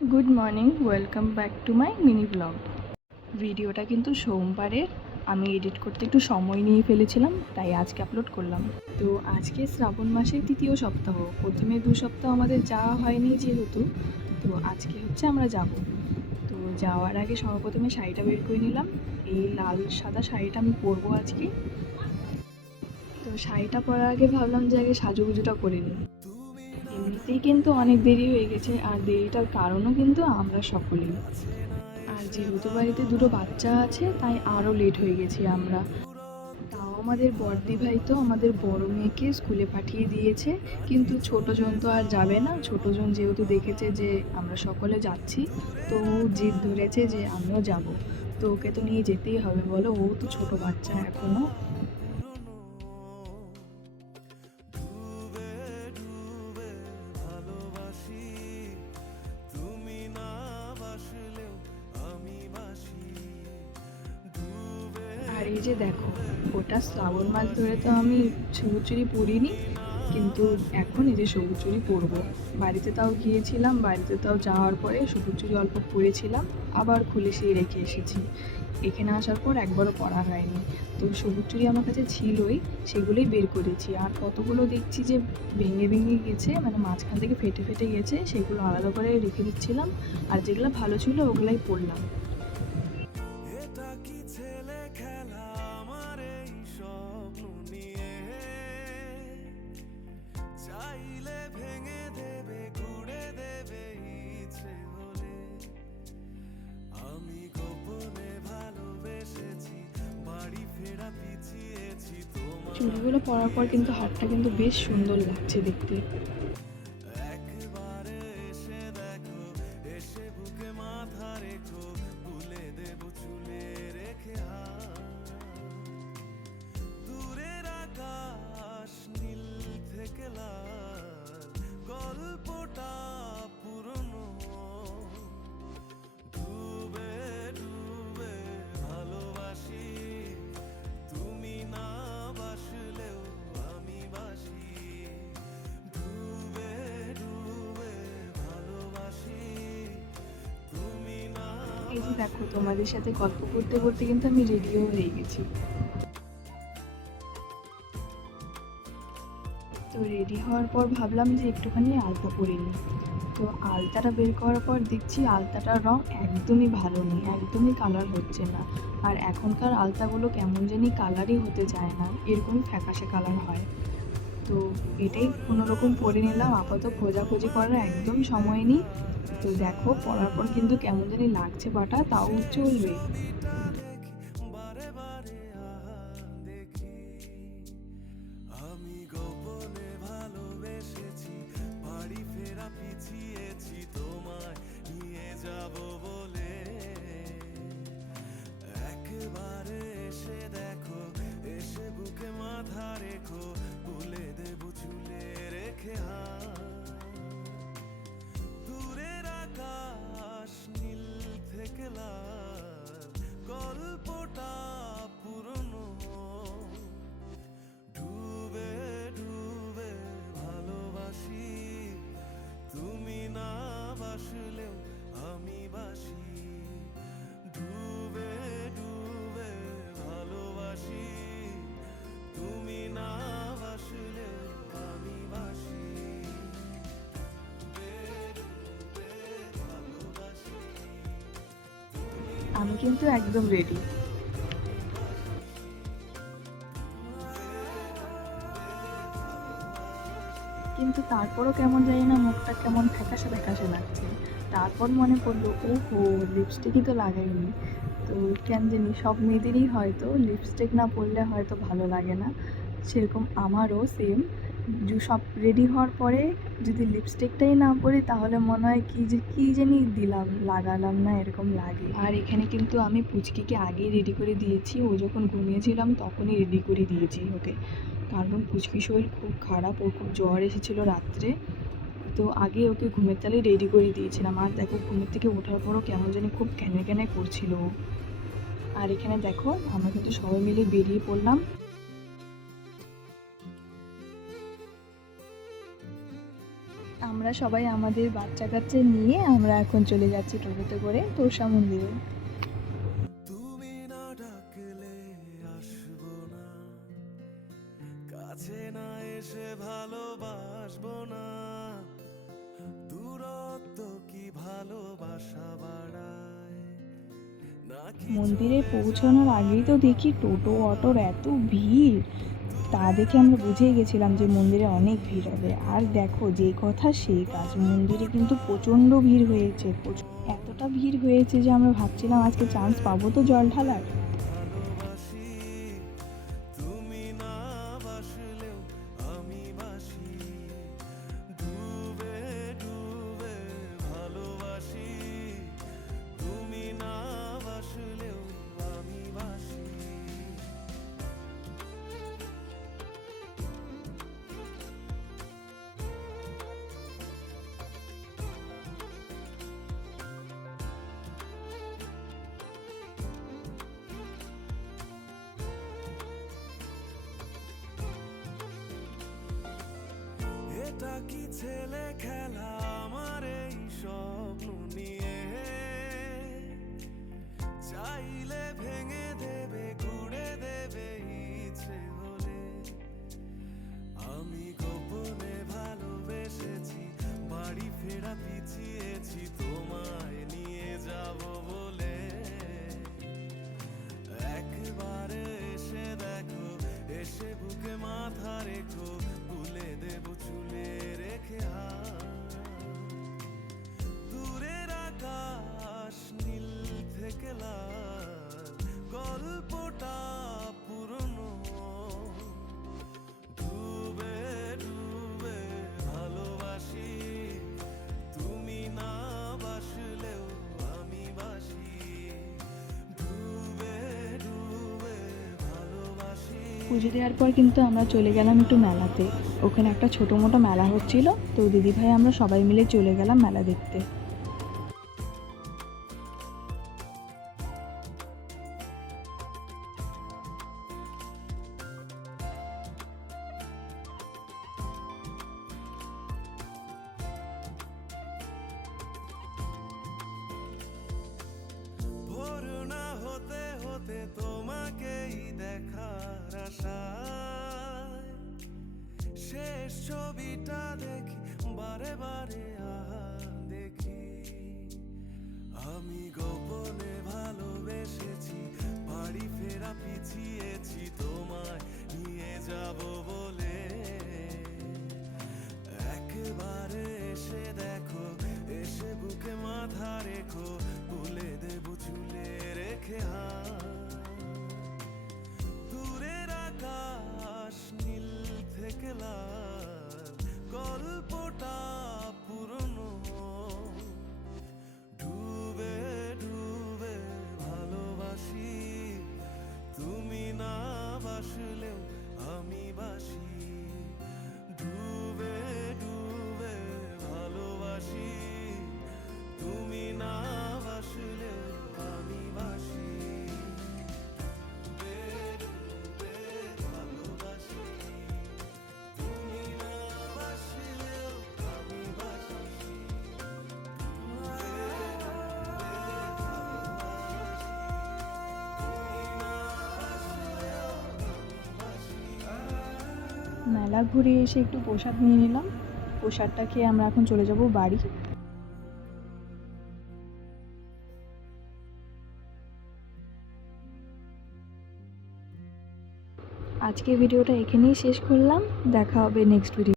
Good morning, welcome back to my mini blog. ভিডিওটা কিন্তু সোমবারের। আমি এডিট করতে একটু সময় নিয়ে ফেলেছিলাম, তাই আজকে আপলোড করলাম। তো আজকে শ্রাবণ মাসের তৃতীয় সপ্তাহ। প্রথমে 2 সপ্তাহ আমাদের যাওয়া হয়নি যেহেতু, তো আজকে হচ্ছে আমরা যাব। তো যাওয়ার আগে সর্বপ্রথমে শাড়িটা বের করে নিলাম। এই লাল সাদা শাড়িটা আমি পরবো আজকে। তো শাড়িটা পরার আগে ভাবলাম যে আগে সাজুগুজুটা করে নিই। এমনিতেই কিন্তু অনেক দেরি হয়ে গেছে, আর দেরিটার কারণও কিন্তু আমরা সকলেই। আর যেহেতু বাড়িতে দুটো বাচ্চা আছে, তাই আরও লেট হয়ে গেছি আমরা। তাও আমাদের বড়দি ভাই তো আমাদের বড় মেয়েকে স্কুলে পাঠিয়ে দিয়েছে, কিন্তু ছোটজন তো আর যাবে না। ছোটজন যেহেতু দেখেছে যে আমরা সকলে যাচ্ছি, তো ও জিদ ধরেছে যে আমিও যাব। তো ওকে তো নিয়ে যেতেই হবে, বলো, ও তো ছোট বাচ্চা এখনো। আর এই যে দেখো, ওটা শ্রাবণ মাস ধরে তো আমি সবুজ চুড়ি পরিনি, কিন্তু এখন এই যে সবুজ চুড়ি পরবো। বাড়িতে তাও গিয়েছিলাম, বাড়িতে তাও যাওয়ার পরে সবুজ চুড়ি অল্প পরেছিলাম, আবার খুলে সেই রেখে এসেছি। এখানে আসার পর একবারও পরা হয়নি। তো সবুজ চুড়ি আমার কাছে ছিলই, সেগুলোই বের করেছি। আর কতগুলো দেখছি যে ভেঙে ভেঙে গেছে, মানে মাঝখান থেকে ফেটে ফেটে গেছে, সেগুলো আলাদা করে রেখে দিচ্ছিলাম। আর যেগুলো ভালো ছিল ওগুলাই পরলাম। চুড়িগুলো পরার পর কিন্তু হাতটা কিন্তু বেশ সুন্দর লাগছে দেখতে। এই যে দেখো, তোমাদের সাথে গল্প করতে করতে কিন্তু আমি রেডিও হয়ে গেছি। তো রেডি হওয়ার পর ভাবলাম যে একটুখানি আলতা পরে নিই। তো আলতাটা বের করার পর দেখছি আলতাটার রং একদমই ভালো নেই, একদমই কালার হচ্ছে না। আর এখনকার আলতাগুলো কেমন জানি কালারই হতে চায় না, এরকমই ফ্যাকাশে কালার হয়। তো এটাই কোনোরকম পরে নিলাম, আপাতত খোঁজাখুঁজি করার একদম সময় নেই। তো দেখো, পরার পর কিন্তু কেমন জানি লাগছে পাটা, তাও চলবে। আমি কিন্তু একদম রেডি। কিন্তু তারপরও কেমন জানি না, মুখটা কেমন ফ্যাকাশে ফ্যাকাশে লাগছে। তারপর মনে পড়লো, ওহো, লিপস্টিকই তো লাগাইনি। তো কেন জানি সব মেয়েদেরই হয়তো লিপস্টিক না পরলে হয়তো ভালো লাগে না, সেরকম আমারও সেম। সব রেডি হওয়ার পরে যদি লিপস্টিকটাই না পরি, তাহলে মনে হয় কী জানি দিলাম, লাগালাম না, এরকম লাগে। আর এখানে কিন্তু আমি পুচকিকে আগেই রেডি করে দিয়েছি, ও যখন ঘুমিয়েছিলাম তখনই রেডি করে দিয়েছি ওকে। কারণ পুচকির শরীর খুব খারাপ, ওর খুব জ্বর এসেছিলো রাত্রে। তো আগে ওকে ঘুমের তালে রেডি করে দিয়েছিলাম, আর দেখো ঘুমের থেকে ওঠার পরও কেমন জানি খুব ক্যানে ক্যানে করছিল। আর এখানে দেখো, আমরা কিন্তু সবাই মিলে বেরিয়ে পড়লাম। আমরা সবাই আমাদের বাচ্চা কাচ্চা নিয়ে আমরা এখন চলে যাচ্ছি টোটোতে করে তোষা মন্দিরে। তুমি না ডাকলে আসবো না, কাছে না এসে ভালোবাসবো না, দূরত্ব কি ভালোবাসা বাড়ায় নাকি? মন্দিরে পৌঁছানোর আগেই তো দেখি টোটো অটোর এত ভিড়, তা দেখে আমরা বুঝেই গেছিলাম যে মন্দিরে অনেক ভিড় হবে। আর দেখো, যে কথা সেই কাজ, মন্দিরে কিন্তু প্রচণ্ড ভিড় হয়েছে। এতটা ভিড় হয়েছে যে আমরা ভাবছিলাম আজকে চান্স পাবো তো জল ঢালার। ভালোবাসি তুমি না বাসলেও আমি বাসি, ডুবে ডুবে ভালোবাসি তুমি না বাসলেও আমি বাসি। এটা কি ছেলে খেলা আমার এই স্বপ্ন নিয়ে, চাইলে ভেঙে দেবে ঘুরে দেবে ইচ্ছে হলে। আমি গোপনে ভালোবেসেছি, বাড়ি ফেরা পিছিয়েছি তোমায় নিয়ে যাব বলে। একবারে এসে দেখো, এসে বুকে মাথা রেখো, ভুলে দেব চুলে রেখে হাত। দূরের আকাশ নীল থেকে লাল, গল্পটা পুরনো, ডুবে ডুবে ভালোবাসি তুমি না বাসলেও আমি বাসি, ডুবে ডুবে ভালোবাসি। পুজো দেওয়ার পর কিন্তু আমরা চলে গেলাম একটু মেলাতে। ওখানে একটা ছোটো মোটো মেলা হচ্ছিল, তো দিদিভাই আমরা সবাই মিলে চলে গেলাম মেলা দেখতে। ভোর না হতে হতে তোমাকেই দেখার আশায়, শেষ ছবিটা দেখি বারে বারে দেখি। আমি গোপনে ভালোবেসেছি, বাড়ি ফেরা পিছিয়েছি তোমায় নিয়ে যাব বলে। একবারে এসে দেখো, এসে বুকে মাথা রেখো, ভুলে দেব চুলে রেখে হাত। দূরের আকাশ নীল থেকে লাল, গল্পটা পুরনো, ডুবে ডুবে ভালোবাসি তুমি না বাসলেও আমি বাসি, ডুবে ডুবে ভালোবাসি তুমি না বাসলেও আমি বাসি, ডুবে ডুবে ভালোবাসি তুমি না বাসলেও আমি বাসি, ডুবে ডুবে ভালোবাসি তুমি না বাসলেও আমি বাসি। মেলা ঘুরে এসে একটু প্রসাদ নিয়ে নিলাম। প্রসাদটা খেয়ে আমরা এখন চলে যাব বাড়ি। আজকে ভিডিওটা এখানেই শেষ করলাম, দেখা হবে নেক্সট ভিডিও।